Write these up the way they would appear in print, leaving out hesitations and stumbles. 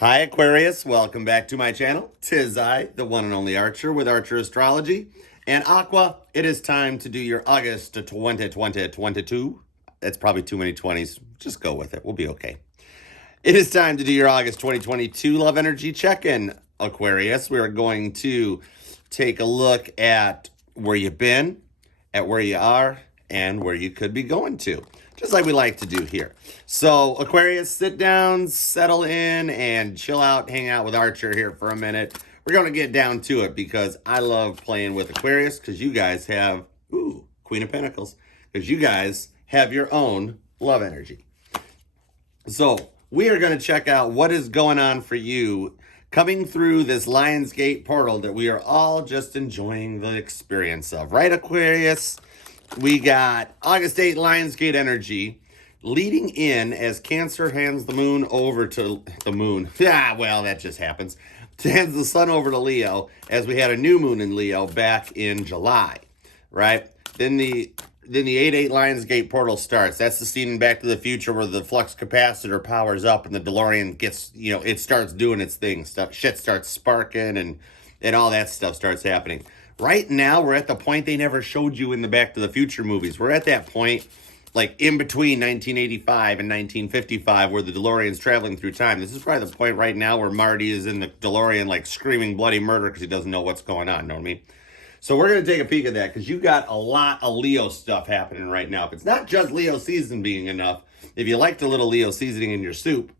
Hi Aquarius, welcome back to my channel. Tis I, the one and only Archer with Archer Astrology. And Aqua, it is time to do your August 2022. That's probably too many 20s. Just go with it. We'll be okay. It is time to do your August 2022 love energy check-in, Aquarius. We're going to take a look at where you've been, at where you are, and where you could be going to, just like we like to do here. So Aquarius, sit down, settle in, and chill out, hang out with Archer here for a minute. We're going to get down to it because I love playing with Aquarius because you guys have, Queen of Pentacles, because you guys have your own love energy. So we are going to check out what is going on for you coming through this Lionsgate portal that we are all just enjoying the experience of. Right, Aquarius? We got August 8 Lionsgate energy leading in as Cancer hands the moon over to the moon. Yeah, well, that just happens. Hands the sun over to Leo as we had a new moon in Leo back in July, right? Then the 8-8 Lionsgate portal starts. That's the scene in Back to the Future where the flux capacitor powers up and the DeLorean gets, it starts doing its thing. Shit starts sparking and all that stuff starts happening. Right now, we're at the point they never showed you in the Back to the Future movies. We're at that point, like in between 1985 and 1955, where the DeLorean's traveling through time. This is probably the point right now where Marty is in the DeLorean, like screaming bloody murder because he doesn't know what's going on. Know what I mean? So we're going to take a peek at that because you got a lot of Leo stuff happening right now. If it's not just Leo season being enough, if you liked a little Leo seasoning in your soup,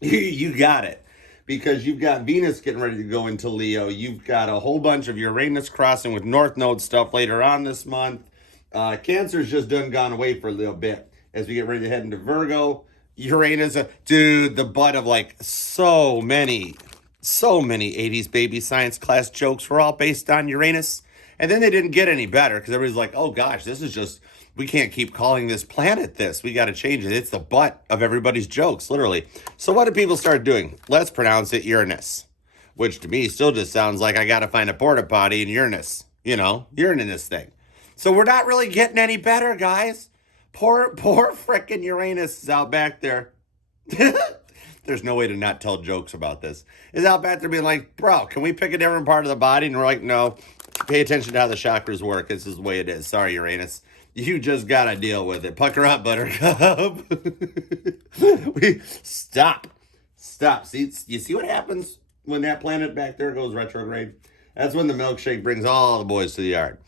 you got it. Because you've got Venus getting ready to go into Leo. You've got a whole bunch of Uranus crossing with North Node stuff later on this month. Cancer's just done gone away for a little bit as we get ready to head into Virgo. Uranus, dude, the butt of like so many 80s baby science class jokes were all based on Uranus. And then they didn't get any better because everybody's like, oh gosh, this is just, we can't keep calling this planet this. We got to change it. It's the butt of everybody's jokes, literally. So what did people start doing? Let's pronounce it Uranus, which to me still just sounds like I got to find a porta potty in Uranus. Uranus thing. So we're not really getting any better, guys. Poor frickin' Uranus is out back there. There's no way to not tell jokes about this. Is out back there being like, bro, can we pick a different part of the body? And we're like, no, pay attention to how the chakras work. This is the way it is. Sorry, Uranus. You just got to deal with it. Pucker up, buttercup. Stop. See, you see what happens when that planet back there goes retrograde? That's when the milkshake brings all the boys to the yard.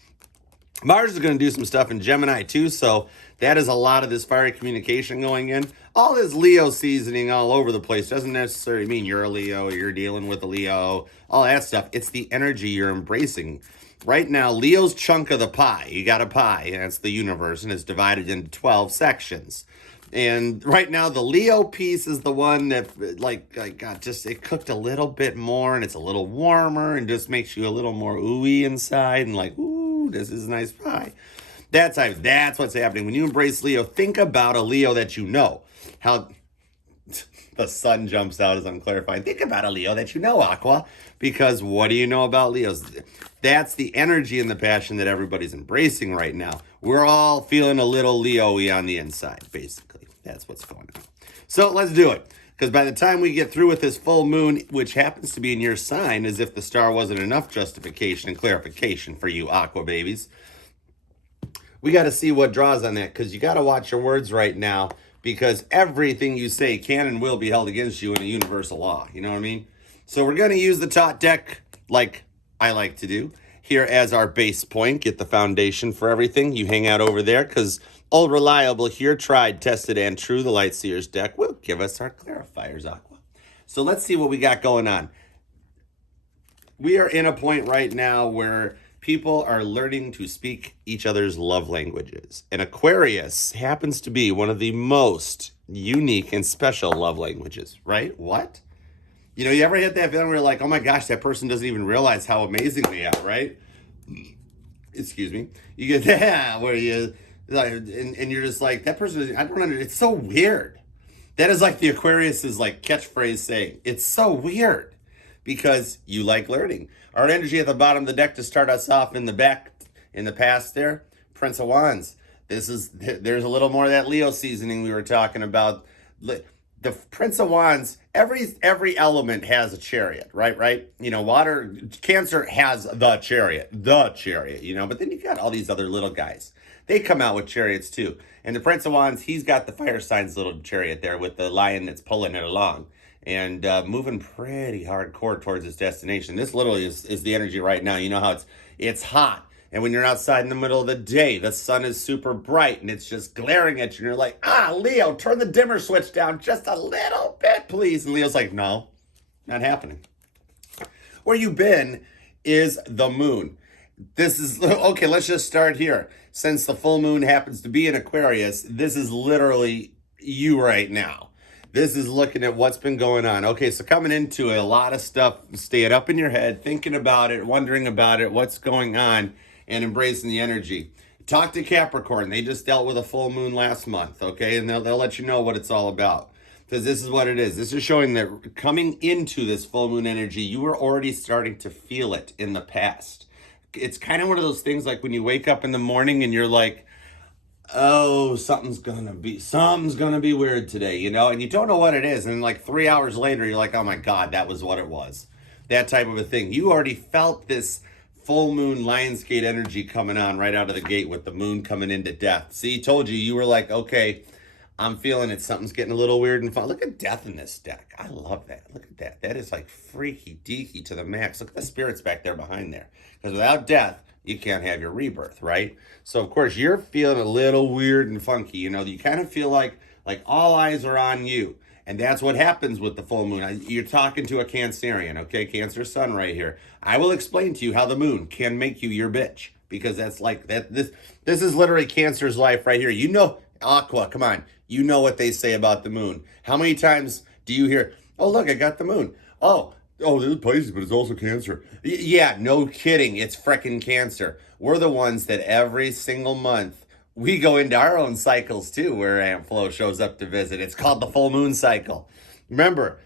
Mars is going to do some stuff in Gemini too, so that is a lot of this fiery communication going in. All this Leo seasoning all over the place doesn't necessarily mean you're a Leo or you're dealing with a Leo, all that stuff. It's the energy you're embracing. Right now, Leo's chunk of the pie, you got a pie, and it's the universe, and it's divided into 12 sections. And right now, the Leo piece is the one that, it cooked a little bit more, and it's a little warmer, and just makes you a little more ooey inside, and like, ooh, this is a nice pie. That's what's happening. When you embrace Leo, think about a Leo that you know. How the sun jumps out as I'm clarifying. Think about a Leo that you know, Aqua, because what do you know about Leos? That's the energy and the passion that everybody's embracing right now. We're all feeling a little Leo-y on the inside, basically. That's what's going on. So let's do it. Because by the time we get through with this full moon, which happens to be in your sign, as if the star wasn't enough justification and clarification for you Aqua babies, we got to see what draws on that, because you got to watch your words right now, because everything you say can and will be held against you in a universal law. You know what I mean? So we're going to use the Tot deck, like I like to do, here as our base point. Get the foundation for everything. You hang out over there, because Old Reliable here, tried, tested, and true, the Light Seers deck will give us our clarifiers, Aqua. So let's see what we got going on. We are in a point right now where people are learning to speak each other's love languages. And Aquarius happens to be one of the most unique and special love languages, right? What? You ever hit that feeling where you're like, oh my gosh, that person doesn't even realize how amazing they are, right? Excuse me. You get that where you, like, and you're just like, that person, I don't understand. It's so weird. That is like the Aquarius's like catchphrase saying, it's so weird. Because you like learning. Our energy at the bottom of the deck to start us off in the past there, Prince of Wands. There's a little more of that Leo seasoning we were talking about. the Prince of Wands, every element has a chariot, right? You know, water, Cancer has the chariot, you know, but then you got all these other little guys. They come out with chariots too. And the Prince of Wands, he's got the fire sign's little chariot there with the lion that's pulling it along and moving pretty hardcore towards its destination. This literally is the energy right now. You know how it's hot. And when you're outside in the middle of the day, the sun is super bright and it's just glaring at you. And you're like, Leo, turn the dimmer switch down just a little bit, please. And Leo's like, no, not happening. Where you've been is the moon. This is, okay, let's just start here. Since the full moon happens to be in Aquarius, this is literally you right now. This is looking at what's been going on. Okay, so coming into a lot of stuff, staying up in your head, thinking about it, wondering about it, what's going on, and embracing the energy. Talk to Capricorn. They just dealt with a full moon last month, okay? And they'll let you know what it's all about. Because this is what it is. This is showing that coming into this full moon energy, you were already starting to feel it in the past. It's kind of one of those things like when you wake up in the morning and you're like, oh, something's gonna be weird today, you know? And you don't know what it is. And then like 3 hours later, you're like, oh my God, that was what it was. That type of a thing. You already felt this full moon Lionsgate energy coming on right out of the gate with the moon coming into death. See, told you, you were like, okay, I'm feeling it. Something's getting a little weird and fun. Look at death in this deck. I love that. Look at that. That is like freaky deaky to the max. Look at the spirits back there behind there. Because without death, you can't have your rebirth, right? So, of course, you're feeling a little weird and funky. You know, you kind of feel like all eyes are on you. And that's what happens with the full moon. You're talking to a Cancerian, okay? Cancer sun right here. I will explain to you how the moon can make you your bitch. Because that's like, that. This is literally Cancer's life right here. You know, Aqua, come on. You know what they say about the moon. How many times do you hear, oh, look, I got the moon. Oh, this is Pisces, but it's also Cancer. Yeah, no kidding. It's frickin' Cancer. We're the ones that every single month, we go into our own cycles too, where Aunt Flo shows up to visit. It's called the full moon cycle. Remember,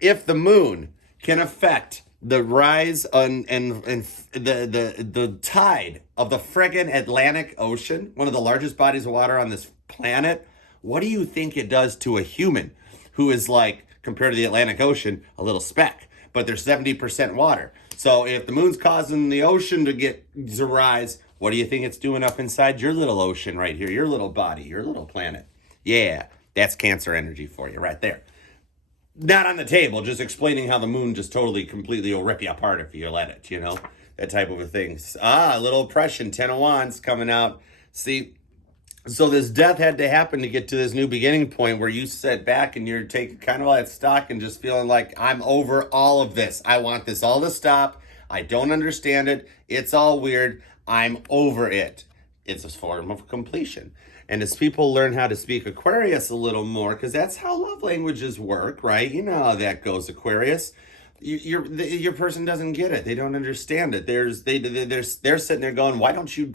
if the moon can affect the rise and the tide of the friggin' Atlantic Ocean, one of the largest bodies of water on this planet, what do you think it does to a human who is like, compared to the Atlantic Ocean, a little speck, but they're 70% water. So if the moon's causing the ocean to rise, what do you think it's doing up inside your little ocean right here, your little body, your little planet? Yeah, that's Cancer energy for you right there. Not on the table, just explaining how the moon just totally, completely will rip you apart if you let it, you know? That type of a thing. A little oppression, 10 of Wands coming out. See, so this death had to happen to get to this new beginning point where you sit back and you're taking kind of all that stock and just feeling like, I'm over all of this. I want this all to stop. I don't understand it. It's all weird. I'm over it. It's a form of completion. And as people learn how to speak Aquarius a little more, because that's how love languages work, right? You know how that goes, Aquarius. Your person doesn't get it. They don't understand it. They're sitting there going, why don't you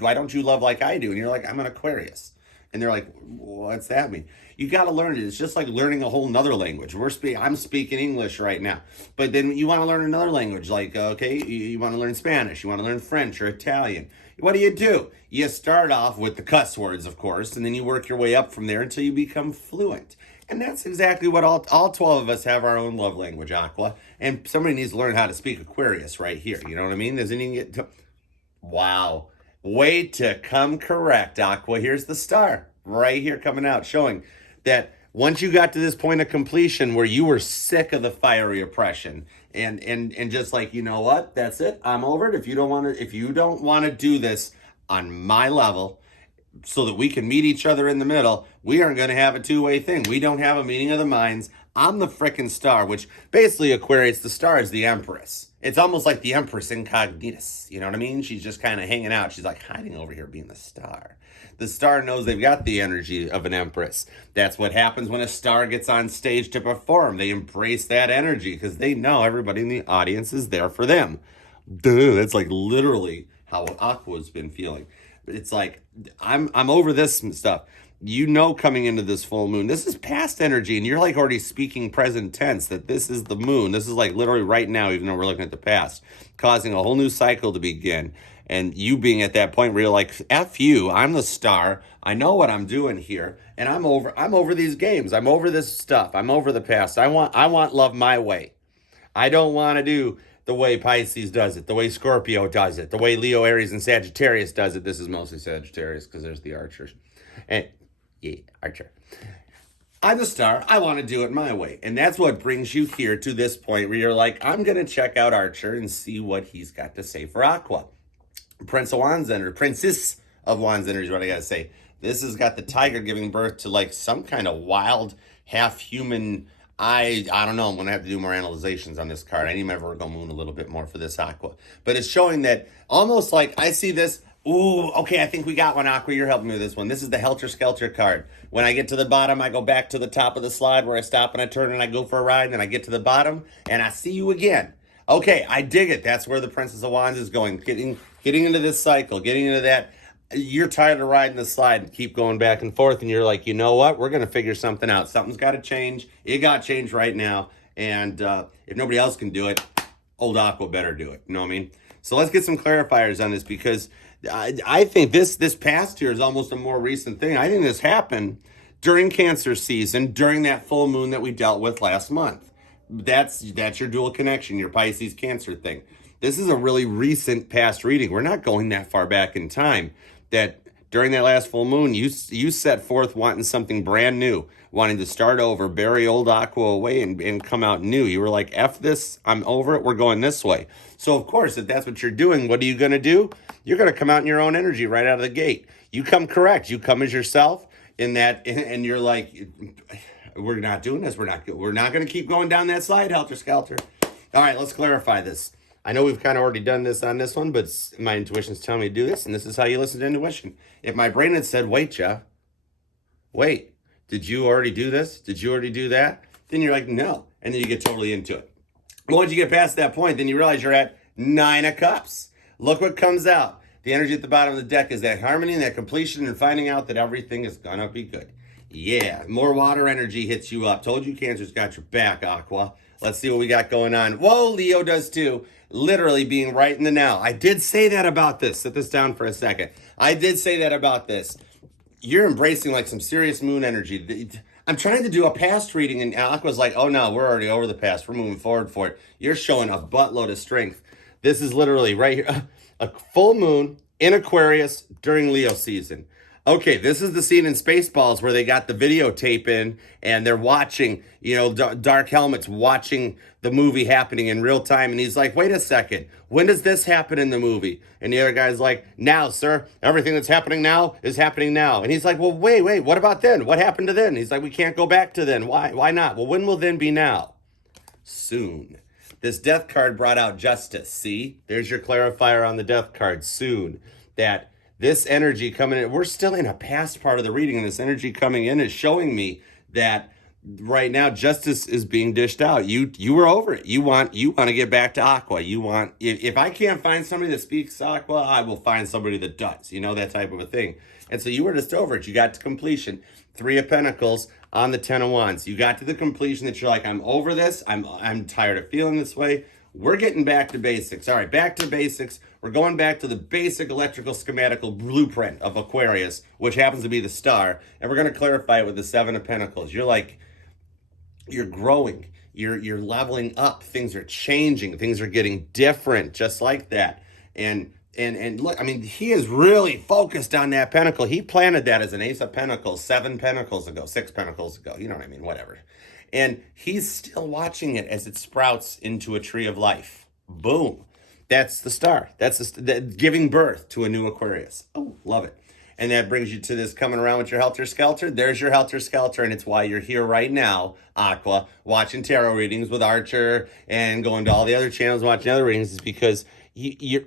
love like I do? And you're like, I'm an Aquarius. And they're like, what's that mean? You got to learn it. It's just like learning a whole nother language. I'm speaking English right now. But then you want to learn another language. Like, okay, you want to learn Spanish. You want to learn French or Italian. What do? You start off with the cuss words, of course, and then you work your way up from there until you become fluent. And that's exactly what all 12 of us have our own love language, Aqua. And somebody needs to learn how to speak Aquarius right here. You know what I mean? Doesn't even get to... Wow. Way to come correct, Aqua. Here's the star right here coming out, showing that once you got to this point of completion where you were sick of the fiery oppression and just like, you know what, that's it, I'm over it. If you don't want to do this on my level so that we can meet each other in the middle, we aren't going to have a two-way thing. We don't have a meeting of the minds. I'm the frickin' star, which basically Aquarius, the star is the Empress. It's almost like the Empress Incognitus. You know what I mean? She's just kind of hanging out. She's like hiding over here being the star. The star knows they've got the energy of an Empress. That's what happens when a star gets on stage to perform. They embrace that energy because they know everybody in the audience is there for them. Duh, that's like literally how Aqua's been feeling. It's like, I'm over this stuff. You know, coming into this full moon, this is past energy, and you're like already speaking present tense that this is the moon. This is like literally right now, even though we're looking at the past, causing a whole new cycle to begin. And you being at that point where you're like, F you, I'm the star. I know what I'm doing here. And I'm over these games. I'm over this stuff. I'm over the past. I want love my way. I don't want to do the way Pisces does it, the way Scorpio does it, the way Leo, Aries, and Sagittarius does it. This is mostly Sagittarius because there's the archers. And yeah, archer. I'm the star. I want to do it my way. And that's what brings you here to this point where you're like, I'm going to check out Archer and see what he's got to say for Aqua. Prince of Wands energy, Princess of Wands energy is what I got to say. This has got the tiger giving birth to like some kind of wild, half-human, I don't know. I'm going to have to do more analyzations on this card. I need my Virgo moon a little bit more for this Aqua. But it's showing that almost like I see this. Ooh, okay, I think we got one, Aqua. You're helping me with this one. This is the Helter Skelter card. When I get to the bottom, I go back to the top of the slide where I stop and I turn and I go for a ride. And then I get to the bottom and I see you again. Okay, I dig it. That's where the Princess of Wands is going. Getting into this cycle, getting into that. You're tired of riding the slide and keep going back and forth. And you're like, you know what? We're going to figure something out. Something's got to change. It got changed right now. And if nobody else can do it, old Aqua better do it. You know what I mean? So let's get some clarifiers on this because I think this past year is almost a more recent thing. I think this happened during Cancer season, during that full moon that we dealt with last month. That's your dual connection, your Pisces Cancer thing. This is a really recent past reading. We're not going that far back in time. That during that last full moon, you set forth wanting something brand new, wanting to start over, bury old Aqua away and come out new. You were like, F this, I'm over it, we're going this way. So of course, if that's what you're doing, what are you going to do? You're going to come out in your own energy right out of the gate. You come correct. You come as yourself in that, and you're like, we're not doing this. We're not going to keep going down that slide, Helter Skelter. All right, let's clarify this. I know we've kind of already done this on this one, but my intuition's telling me to do this, and this is how you listen to intuition. If my brain had said, wait, Jeff, wait, did you already do this? Did you already do that? Then you're like, no, and then you get totally into it. But once you get past that point, then you realize you're at 9 of Cups. Look what comes out. The energy at the bottom of the deck is that harmony and that completion and finding out that everything is going to be good. Yeah, more water energy hits you up. Told you Cancer's got your back, Aqua. Let's see what we got going on. Whoa, Leo does too. Literally being right in the now. I did say that about this. Set this down for a second. I did say that about this. You're embracing like some serious moon energy. I'm trying to do a past reading and Aqua's like, oh no, we're already over the past. We're moving forward for it. You're showing a buttload of strength. This is literally right here. A full moon in Aquarius during Leo season. Okay, this is the scene in Spaceballs where they got the videotape in and they're watching, Dark Helmet's watching the movie happening in real time. And he's like, wait a second, when does this happen in the movie? And the other guy's like, now, sir, everything that's happening now is happening now. And he's like, well, wait, what about then? What happened to then? He's like, we can't go back to then. Why not? Well, when will then be now? Soon. This death card brought out justice. See, there's your clarifier on the death card. Soon. That this energy coming in, we're still in a past part of the reading, and this energy coming in is showing me that right now justice is being dished out. You were over it. You want to get back to Aqua. You want, if I can't find somebody that speaks Aqua, I will find somebody that does. That type of a thing. And so you were just over it. You got to completion. 3 of Pentacles on the 10 of Wands. You got to the completion that you're like, I'm over this. I'm tired of feeling this way. We're getting back to basics. All right, back to basics. We're going back to the basic electrical schematical blueprint of Aquarius, which happens to be the star. And we're going to clarify it with the 7 of Pentacles. You're like, you're growing. You're leveling up. Things are changing. Things are getting different, just like that. And look, I mean, he is really focused on that pentacle. He planted that as an Ace of Pentacles 7 Pentacles ago, 6 Pentacles ago. You know what I mean? Whatever. And he's still watching it as it sprouts into a tree of life. Boom. That's the star. That's giving birth to a new Aquarius. Oh, love it. And that brings you to this coming around with your Helter Skelter. There's your Helter Skelter, and it's why you're here right now, Aqua, watching tarot readings with Archer and going to all the other channels watching other readings, is because you're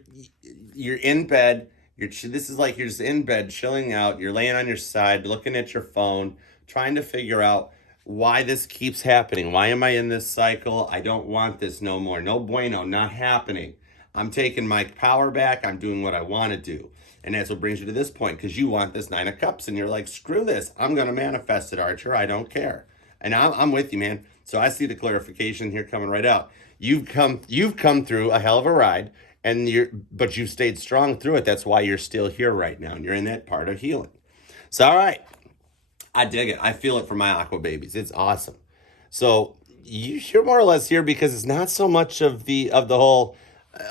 in bed. This is like you're just in bed, chilling out. You're laying on your side, looking at your phone, trying to figure out why this keeps happening. Why am I in this cycle? I don't want this no more. No bueno, not happening. I'm taking my power back. I'm doing what I want to do. And that's what brings you to this point, because you want this 9 of Cups, and you're like, screw this. I'm going to manifest it, Archer. I don't care. And I'm with you, man. So I see the clarification here coming right out. You've come through a hell of a ride. but you stayed strong through it. That's why you're still here right now, and you're in that part of healing. So, all right, I dig it. I feel it for my Aqua babies. It's awesome. So you're more or less here because it's not so much of the whole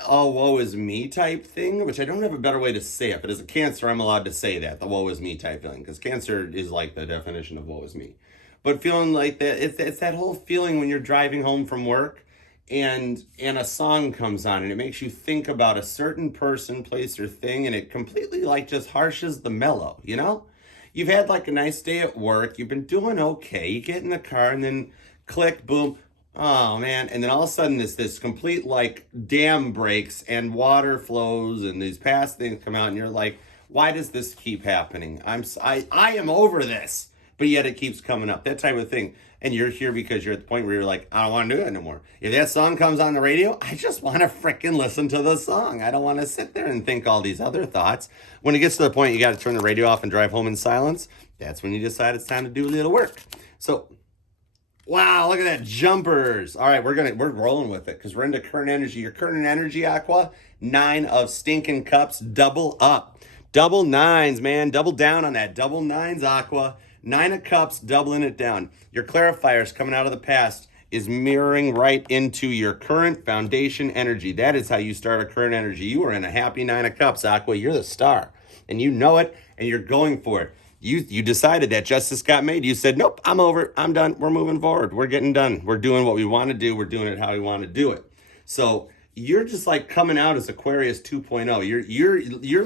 oh woe is me type thing, which I don't have a better way to say it. But as a Cancer, I'm allowed to say that, the woe is me type feeling, because Cancer is like the definition of woe is me. But feeling like that, it's that whole feeling when you're driving home from work and a song comes on and it makes you think about a certain person, place, or thing, and it completely like just harshes the mellow, you know? You've had like a nice day at work, you've been doing okay, you get in the car and then click, boom, oh man, and then all of a sudden this complete like dam breaks and water flows and these past things come out and you're like, why does this keep happening? I am over this, but yet it keeps coming up, that type of thing. And you're here because you're at the point where you're like, I don't want to do it anymore. If that song comes on the radio, I just want to fricking listen to the song. I don't want to sit there and think all these other thoughts. When it gets to the point you got to turn the radio off and drive home in silence, that's when you decide it's time to do a little work. So, wow, look at that, jumpers. All right, we're rolling with it because we're into current energy. Your current energy, Aqua, 9 of stinking cups, double up. Double nines, man, double down on that. Double nines, Aqua. 9 of cups, doubling it down. Your clarifiers coming out of the past is mirroring right into your current foundation energy. That is how you start a current energy. You are in a happy 9 of cups, Aqua. You're the star. And you know it, and you're going for it. You decided that justice got made. You said, nope, I'm over it. I'm done. We're moving forward. We're getting done. We're doing what we want to do. We're doing it how we want to do it. So you're just like coming out as Aquarius 2.0.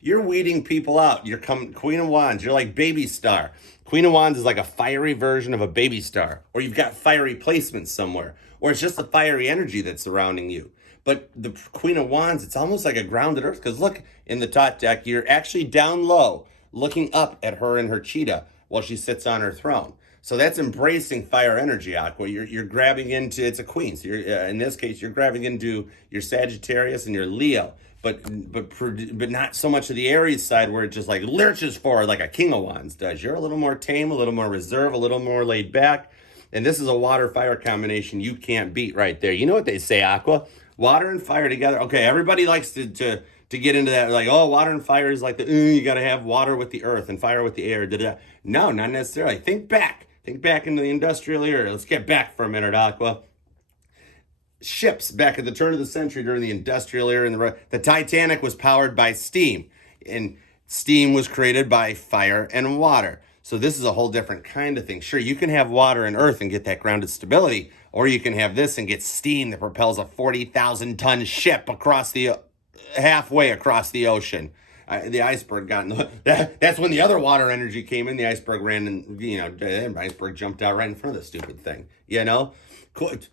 You're weeding people out. You're Queen of Wands. You're like baby star. Queen of Wands is like a fiery version of a baby star. Or you've got fiery placements somewhere. Or it's just the fiery energy that's surrounding you. But the Queen of Wands, it's almost like a grounded earth. Because look, in the top deck, you're actually down low, looking up at her and her cheetah while she sits on her throne. So that's embracing fire energy, Aqua. You're grabbing into, it's a queen. So in this case, you're grabbing into your Sagittarius and your Leo. But not so much of the Aries side where it just like lurches forward like a King of Wands does. You're a little more tame, a little more reserved, a little more laid back. And this is a water-fire combination you can't beat right there. You know what they say, Aqua? Water and fire together. Okay, everybody likes to get into that. Like, oh, water and fire is like you got to have water with the earth and fire with the air. Da-da. No, not necessarily. Think back. Think back into the industrial era. Let's get back for a minute, Aqua. Ships back at the turn of the century during the industrial era, and the Titanic was powered by steam, and steam was created by fire and water. So this is a whole different kind of thing. Sure, you can have water and earth and get that grounded stability, or you can have this and get steam that propels a 40,000-ton ship across the halfway across the ocean. The iceberg got in that's when the other water energy came in. The iceberg ran, and the iceberg jumped out right in front of the stupid thing.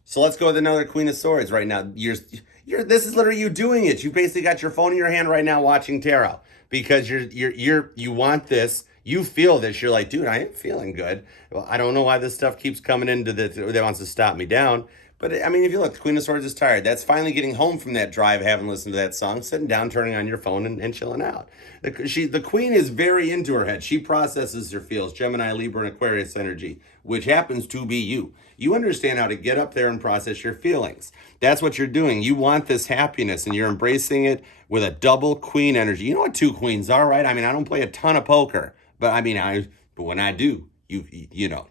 So let's go with another Queen of Swords right now. This is literally you doing it. You basically got your phone in your hand right now watching tarot because you want this. You feel this. You're like, dude, I ain't feeling good. Well, I don't know why this stuff keeps coming into that wants to stop me down. But I mean, if you look, the Queen of Swords is tired. That's finally getting home from that drive, having listened to that song, sitting down, turning on your phone, and chilling out. The Queen is very into her head. She processes her feels. Gemini, Libra, and Aquarius energy, which happens to be you. You understand how to get up there and process your feelings. That's what you're doing. You want this happiness, and you're embracing it with a double Queen energy. You know what 2 queens are, right? I mean, I don't play a ton of poker, but but when I do, you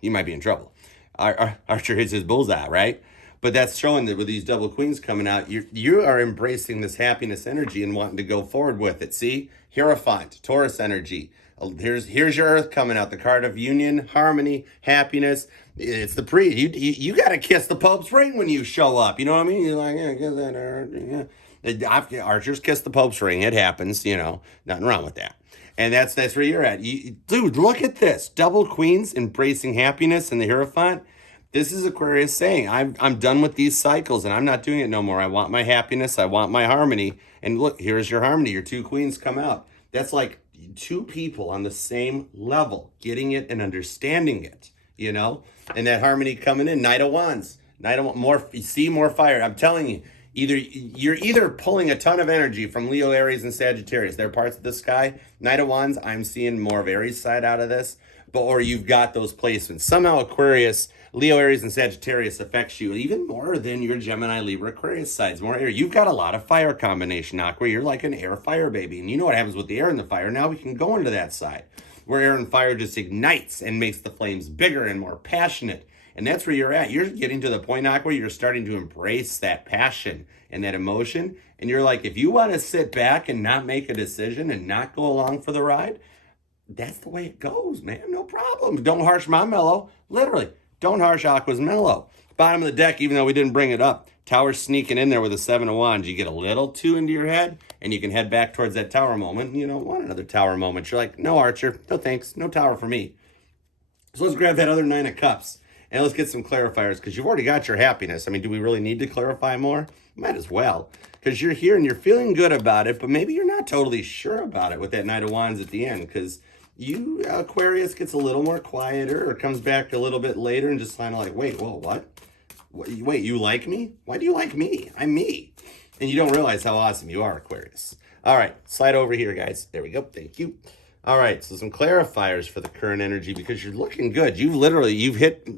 might be in trouble. Archer hits his bullseye, right? But that's showing that with these double queens coming out, you are embracing this happiness energy and wanting to go forward with it. See? Hierophant, Taurus energy. Here's your earth coming out. The card of union, harmony, happiness. It's the you got to kiss the Pope's ring when you show up. You know what I mean? You're like, yeah, kiss that earth. Yeah. Archers kiss the Pope's ring. It happens, nothing wrong with that. And that's where you're at. Dude, look at this. Double queens embracing happiness and the Hierophant. This is Aquarius saying, I'm done with these cycles and I'm not doing it no more. I want my happiness. I want my harmony. And look, here's your harmony. Your 2 queens come out. That's like 2 people on the same level, getting it and understanding it, And that harmony coming in. Knight of Wands. More fire. I'm telling you, you're either pulling a ton of energy from Leo, Aries, and Sagittarius. They're parts of the sky. Knight of Wands, I'm seeing more of Aries side out of this. but or you've got those placements. Somehow Aquarius, Leo, Aries, and Sagittarius affects you even more than your Gemini, Libra, Aquarius sides. More air. You've got a lot of fire combination, Aqua. You're like an air fire baby. And you know what happens with the air and the fire. Now we can go into that side where air and fire just ignites and makes the flames bigger and more passionate. And that's where you're at. You're getting to the point, Aqua, you're starting to embrace that passion and that emotion. And you're like, if you want to sit back and not make a decision and not go along for the ride, that's the way it goes, man. No problem. Don't harsh my mellow. Literally, don't harsh Aqua's mellow. Bottom of the deck, even though we didn't bring it up, Tower's sneaking in there with a 7 of Wands. You get a little too into your head, and you can head back towards that Tower moment. You don't want another Tower moment. You're like, no, Archer. No thanks. No Tower for me. So let's grab that other 9 of Cups, and let's get some clarifiers, because you've already got your happiness. I mean, do we really need to clarify more? Might as well, because you're here, and you're feeling good about it, but maybe you're not totally sure about it with that Knight of Wands at the end, because you, Aquarius, gets a little more quieter or comes back a little bit later and just kind of like, wait, whoa, what? Wait, you like me? Why do you like me? I'm me. And you don't realize how awesome you are, Aquarius. All right, slide over here, guys. There we go. Thank you. All right, so some clarifiers for the current energy, because you're looking good. You've hit,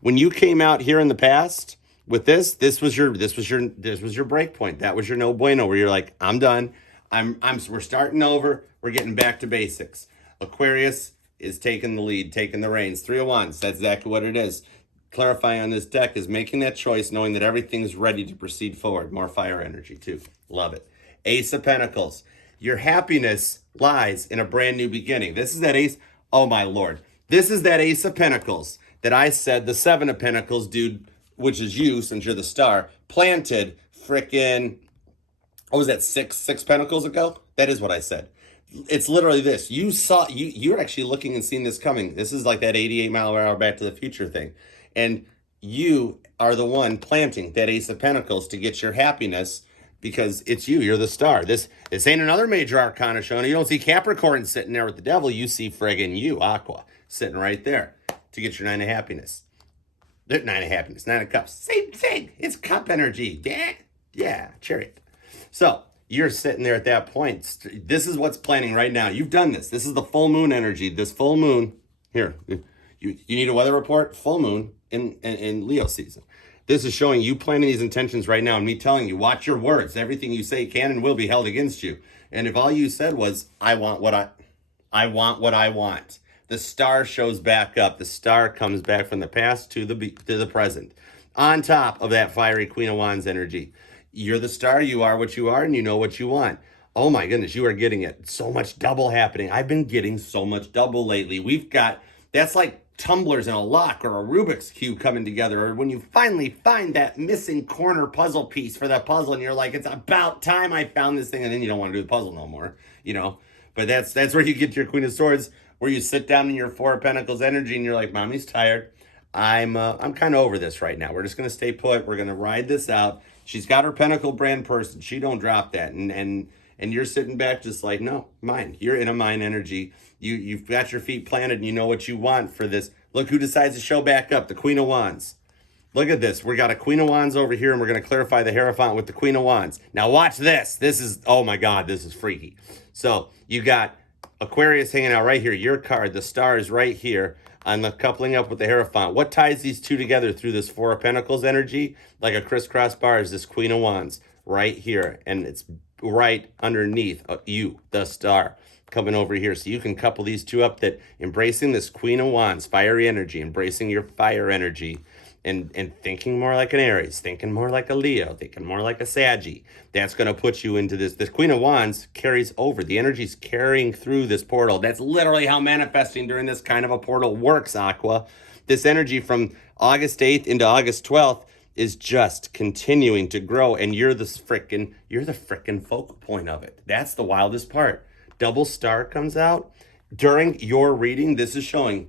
when you came out here in the past with this was your break point. That was your no bueno, where you're like, I'm done. We're starting over. We're getting back to basics. Aquarius is taking the lead, taking the reins. 3 of Wands, that's exactly what it is. Clarifying on this deck is making that choice, knowing that everything's ready to proceed forward. More fire energy, too. Love it. Ace of Pentacles. Your happiness lies in a brand new beginning. This is that ace. Oh, my Lord. This is that Ace of Pentacles that I said the 7 of Pentacles, dude, which is you, since you're the star, planted frickin', what was that, six Pentacles ago? That is what I said. It's literally this. You're actually looking and seeing this coming. This is like that 88-mile-per-hour Back to the Future thing. And you are the one planting that Ace of Pentacles to get your happiness, because it's you. You're the star. This ain't another major arcana showing. You don't see Capricorn sitting there with the devil. You see friggin' you, Aqua, sitting right there to get your 9 of happiness. 9 of happiness, 9 of Cups. Same thing. It's cup energy. Yeah, Chariot. So you're sitting there at that point. This is what's planning right now. You've done this. This is the full moon energy. This full moon. Here, you need a weather report? Full moon in Leo season. This is showing you planning these intentions right now, and me telling you, watch your words. Everything you say can and will be held against you. And if all you said was, I want what I want, the star shows back up. The star comes back from the past to the present. On top of that fiery Queen of Wands energy. You're the star, you are what you are, and you know what you want. Oh my goodness, you are getting it. So much double happening. I've been getting so much double lately. That's like tumblers in a lock or a Rubik's Cube coming together, or when you finally find that missing corner puzzle piece for that puzzle, and you're like, it's about time I found this thing, and then you don't want to do the puzzle no more, you know? But that's where you get your Queen of Swords, where you sit down in your 4 of Pentacles energy, and you're like, Mommy's tired. I'm kind of over this right now. We're just going to stay put. We're going to ride this out. She's got her Pentacle brand person. She don't drop that. And you're sitting back just like, no, mine. You're in a mine energy. You've got your feet planted, and you know what you want for this. Look who decides to show back up, the Queen of Wands. Look at this. We got a Queen of Wands over here, and we're going to clarify the Hierophant with the Queen of Wands. Now watch this. This is, oh my God, this is freaky. So you got Aquarius hanging out right here. Your card, the star, is right here. On the coupling up with the Hierophant. What ties these two together through this 4 of Pentacles energy, like a crisscross bar, is this Queen of Wands right here. And it's right underneath you, the star, coming over here. So you can couple these two up, that embracing this Queen of Wands, fiery energy, embracing your fire energy, and thinking more like an Aries, thinking more like a Leo, thinking more like a Saggy. That's going to put you into this. This Queen of Wands carries over. The energy's carrying through this portal. That's literally how manifesting during this kind of a portal works, Aqua. This energy from August 8th into August 12th is just continuing to grow, and you're the frickin' focal point of it. That's the wildest part. Double star comes out during your reading. This is showing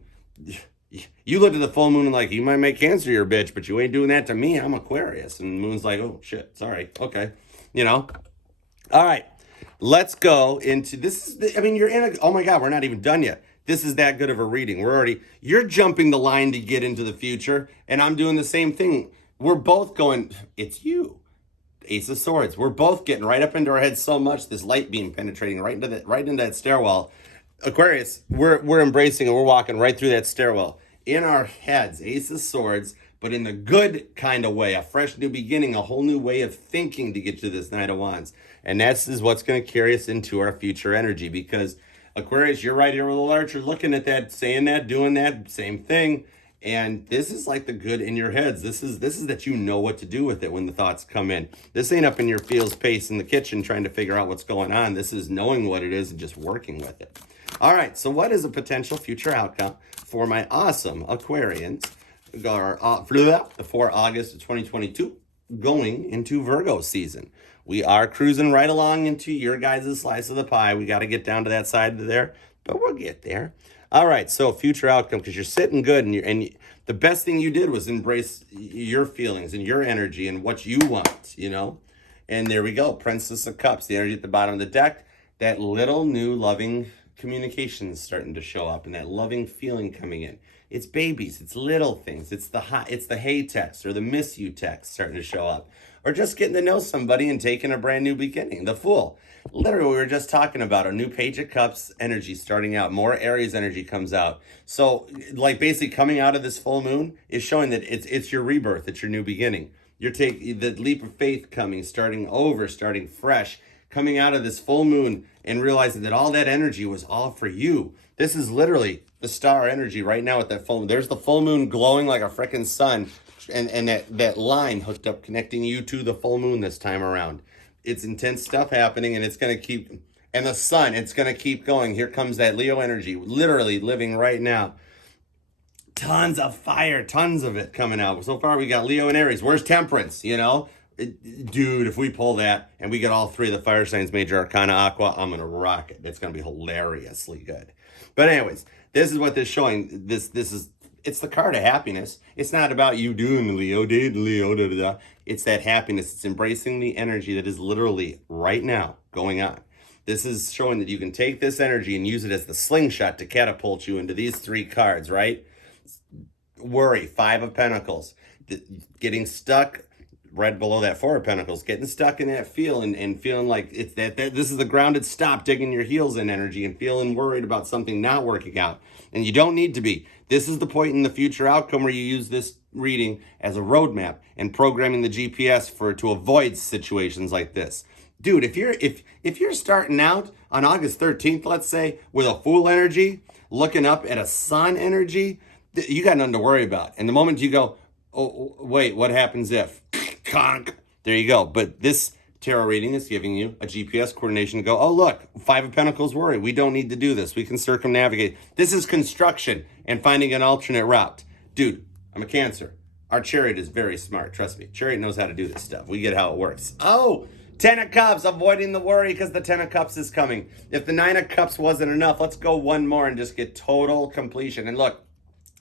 you looked at the full moon and like, you might make Cancer your bitch, but you ain't doing that to me. I'm Aquarius. And the moon's like, oh shit, sorry. Okay. You know? All right. Let's go into this. You're in oh my God, we're not even done yet. This is that good of a reading. You're jumping the line to get into the future, and I'm doing the same thing. We're both going, it's you. Ace of Swords. We're both getting right up into our heads so much, this light beam penetrating right into that stairwell. Aquarius, we're embracing and we're walking right through that stairwell. In our heads, Ace of Swords, but in the good kind of way, a fresh new beginning, a whole new way of thinking to get to this Knight of Wands. And that's is what's going to carry us into our future energy, because Aquarius, you're right here with a little archer looking at that, saying that, doing that, same thing. And this is like the good in your heads. This is that you know what to do with it when the thoughts come in. This ain't up in your feels pace in the kitchen trying to figure out what's going on. This is knowing what it is and just working with it. All right, so what is a potential future outcome for my awesome Aquarians for August of 2022 going into Virgo season? We are cruising right along into your guys' slice of the pie. We got to get down to that side there, but we'll get there. All right, so future outcome, because you're sitting good, and the best thing you did was embrace your feelings and your energy and what you want, you know? And there we go, Princess of Cups, the energy at the bottom of the deck, that little new loving communication is starting to show up and that loving feeling coming in. It's babies, it's little things, it's the hey text or the miss you text starting to show up. Or just getting to know somebody and taking a brand new beginning, the Fool. Literally, we were just talking about a new Page of Cups energy starting out. More Aries energy comes out. So, like, basically coming out of this full moon is showing that it's your rebirth. It's your new beginning. You're taking the leap of faith coming, starting over, starting fresh, coming out of this full moon and realizing that all that energy was all for you. This is literally the star energy right now at that full moon. There's the full moon glowing like a freaking sun, and that line hooked up connecting you to the full moon this time around. It's intense stuff happening, and it's going to keep, and the sun, it's going to keep going. Here comes that Leo energy, literally living right now. Tons of fire, tons of it coming out. So far, we got Leo and Aries. Where's Temperance, you know? Dude, if we pull that, and we get all three of the fire signs, Major Arcana, Aqua, I'm going to rock it. It's going to be hilariously good. But anyways, this is what this is showing. It's the card of happiness. It's not about you doing Leo, Leo, da, da, da. It's that happiness. It's embracing the energy that is literally right now going on. This is showing that you can take this energy and use it as the slingshot to catapult you into these three cards, right? Worry, Five of Pentacles. Getting stuck right below that Four of Pentacles. Getting stuck in that feel and feeling like it's that this is the grounded stop, digging your heels in energy and feeling worried about something not working out. And you don't need to be. This is the point in the future outcome where you use this reading as a roadmap and programming the GPS to avoid situations like this. Dude, if you're starting out on August 13th, let's say, with a Fool energy, looking up at a Sun energy, you got nothing to worry about. And the moment you go, oh, wait, what happens if? Conk. There you go. But this tarot reading is giving you a GPS coordination to go, oh, look, Five of Pentacles worry. We don't need to do this. We can circumnavigate. This is construction and finding an alternate route. Dude, I'm a Cancer. Our chariot is very smart. Trust me. Chariot knows how to do this stuff. We get how it works. Oh, Ten of Cups, avoiding the worry because the Ten of Cups is coming. If the Nine of Cups wasn't enough, let's go one more and just get total completion. And look,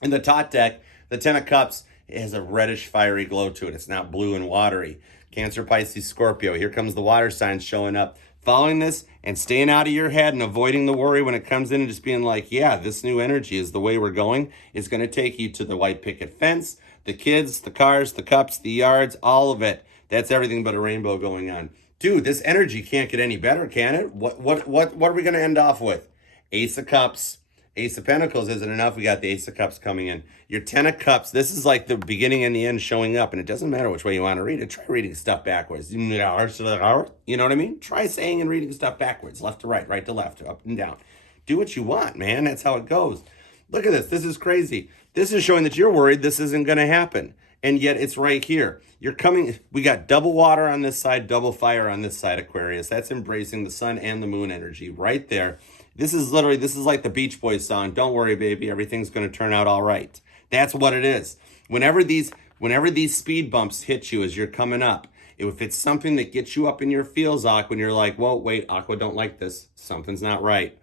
in the Tot deck, the Ten of Cups has a reddish, fiery glow to it. It's not blue and watery. Cancer, Pisces, Scorpio. Here comes the water signs showing up. Following this and staying out of your head and avoiding the worry when it comes in and just being like, yeah, this new energy is the way we're going. It's going to take you to the white picket fence, the kids, the cars, the cups, the yards, all of it. That's everything but a rainbow going on. Dude, this energy can't get any better, can it? What are we going to end off with? Ace of Cups. Ace of Pentacles isn't enough. We got the Ace of Cups coming in. Your Ten of Cups, this is like the beginning and the end showing up, and it doesn't matter which way you want to read it. Try reading stuff backwards. You know what I mean? Try saying and reading stuff backwards, left to right to left, up and down. Do what you want, man. That's how it goes. Look at this. This is crazy. This is showing that you're worried this isn't going to happen, and yet it's right here. You're coming. We got double water on this side, double fire on this side, Aquarius. That's embracing the sun and the moon energy right there. This is like the Beach Boys song, Don't Worry, Baby, Everything's Going to Turn Out All Right. That's what it is. Whenever these speed bumps hit you as you're coming up, if it's something that gets you up in your feels, Aqua, when you're like, whoa, wait, Aqua, don't like this. Something's not right.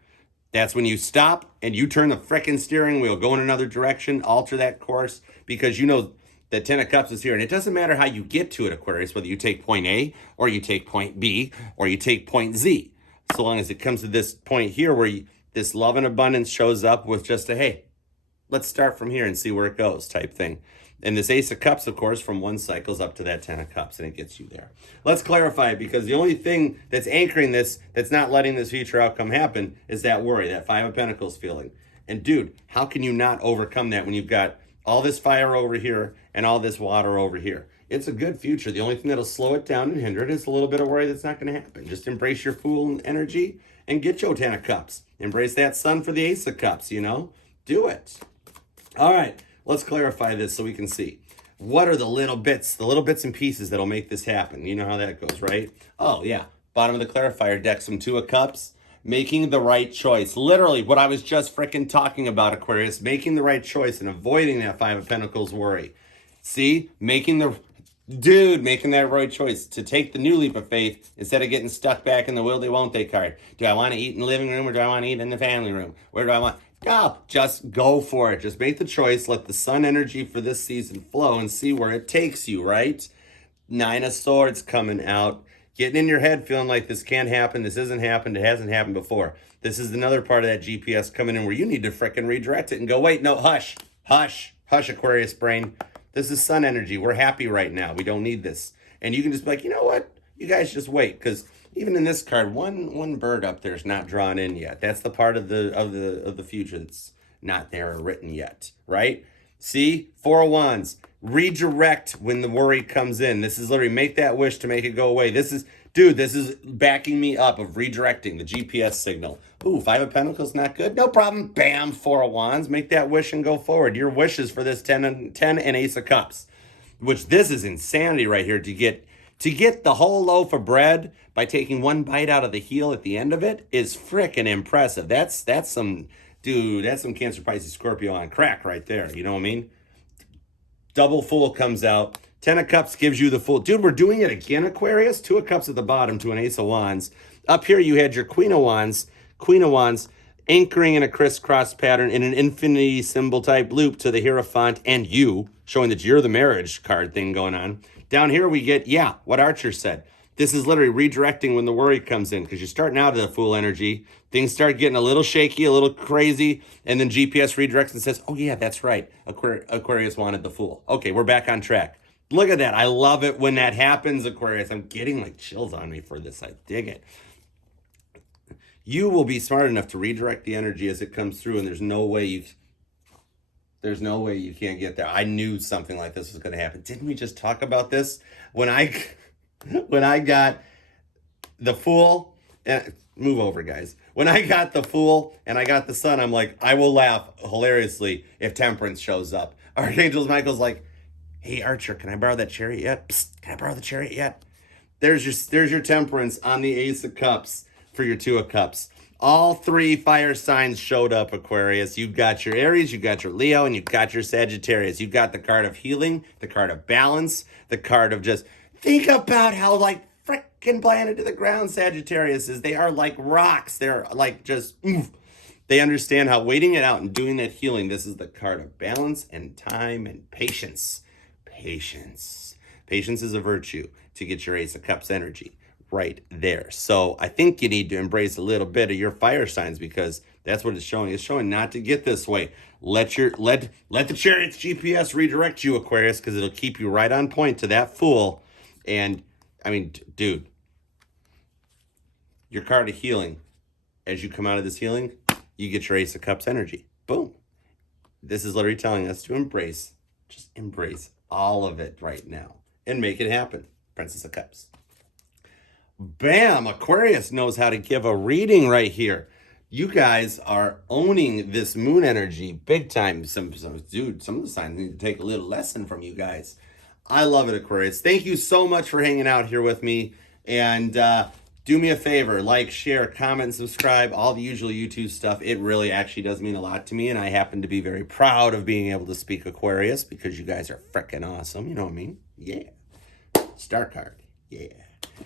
That's when you stop and you turn the frickin' steering wheel, go in another direction, alter that course, because you know that Ten of Cups is here. And it doesn't matter how you get to it, Aquarius, whether you take point A or you take point B or you take point Z. So long as it comes to this point here where this love and abundance shows up with just a, hey, let's start from here and see where it goes type thing. And this Ace of Cups, of course, from one cycles up to that 10 of Cups, and it gets you there. Let's clarify it, because the only thing that's anchoring this, that's not letting this future outcome happen, is that worry, that Five of Pentacles feeling. And dude, how can you not overcome that when you've got all this fire over here and all this water over here? It's a good future. The only thing that'll slow it down and hinder it is a little bit of worry that's not going to happen. Just embrace your Fool energy and get your 10 of Cups. Embrace that Sun for the Ace of Cups, you know? Do it. All right, let's clarify this so we can see. What are the little bits and pieces that'll make this happen? You know how that goes, right? Oh, yeah. Bottom of the clarifier deck, some Two of Cups. Making the right choice. Literally, what I was just freaking talking about, Aquarius. Making the right choice and avoiding that Five of Pentacles worry. See? Making that right choice to take the new leap of faith instead of getting stuck back in the will they won't they card. Do I want to eat in the living room or do I want to eat in the family room? Where do I want? No, just go for it. Just make the choice. Let the Sun energy for this season flow and see where it takes you, right? Nine of Swords coming out. Getting in your head feeling like this can't happen, this isn't happened, it hasn't happened before. This is another part of that GPS coming in where you need to frickin' redirect it and go, wait, no, hush, Aquarius brain. This is Sun energy. We're happy right now. We don't need this. And you can just be like, you know what? You guys just wait, because even in this card, one bird up there is not drawn in yet. That's the part of the future that's not there or written yet, right? See? Four of Wands. Redirect when the worry comes in. This is literally make that wish to make it go away. This is backing me up of redirecting the GPS signal. Ooh, Five of Pentacles, not good. No problem. Bam, Four of Wands. Make that wish and go forward. Your wishes for this 10 and Ace of Cups, which this is insanity right here. To get the whole loaf of bread by taking one bite out of the heel at the end of it is freaking impressive. That's some Cancer, Pisces, Scorpio on crack right there. You know what I mean? Double Fool comes out. 10 of Cups gives you the Fool. Dude, we're doing it again, Aquarius. 2 of Cups at the bottom to an Ace of Wands. Up here, you had your Queen of Wands, anchoring in a crisscross pattern in an infinity symbol type loop to the Hierophant and you, showing that you're the marriage card thing going on. Down here, we get, what Archer said. This is literally redirecting when the worry comes in, because you're starting out of the Fool energy. Things start getting a little shaky, a little crazy, and then GPS redirects and says, oh yeah, that's right. Aquarius wanted the Fool. Okay, we're back on track. Look at that. I love it when that happens, Aquarius. I'm getting like chills on me for this. I dig it. You will be smart enough to redirect the energy as it comes through, and there's no way you can't get there. I knew something like this was going to happen. Didn't we just talk about this? When I got the Fool, and move over, guys. When I got the Fool and I got the Sun, I'm like, I will laugh hilariously if Temperance shows up. Archangel Michael's like, hey, Archer, can I borrow that chariot yet? Psst, can I borrow the chariot yet? There's your Temperance on the Ace of Cups for your Two of Cups. All 3 fire signs showed up, Aquarius. You've got your Aries, you've got your Leo, and you've got your Sagittarius. You've got the card of healing, the card of balance, the card of just think about how like freaking planted to the ground Sagittarius is. They are like rocks. They're like just oof. They understand how waiting it out and doing that healing. This is the card of balance and time and patience. Patience is a virtue to get your Ace of Cups energy right there. So I think you need to embrace a little bit of your fire signs, because that's what it's showing. It's showing not to get this way. Let the chariot's GPS redirect you, Aquarius, because it'll keep you right on point to that Fool. And I mean, dude, your card of healing, as you come out of this healing, you get your Ace of Cups energy. Boom. This is literally telling us to just embrace all of it right now and make it happen. Princess of Cups. Bam! Aquarius knows how to give a reading right here. You guys are owning this moon energy big time. Some of the signs need to take a little lesson from you guys. I love it, Aquarius. Thank you so much for hanging out here with me. And do me a favor, like, share, comment, and subscribe, all the usual YouTube stuff. It really actually does mean a lot to me, and I happen to be very proud of being able to speak Aquarius, because you guys are freaking awesome. You know what I mean? Yeah. Star card. Yeah.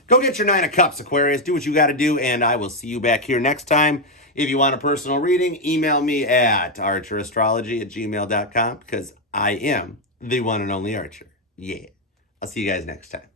Go get your 9 of Cups, Aquarius. Do what you got to do, and I will see you back here next time. If you want a personal reading, email me at archerastrology@gmail.com, because I am the one and only Archer. Yeah. I'll see you guys next time.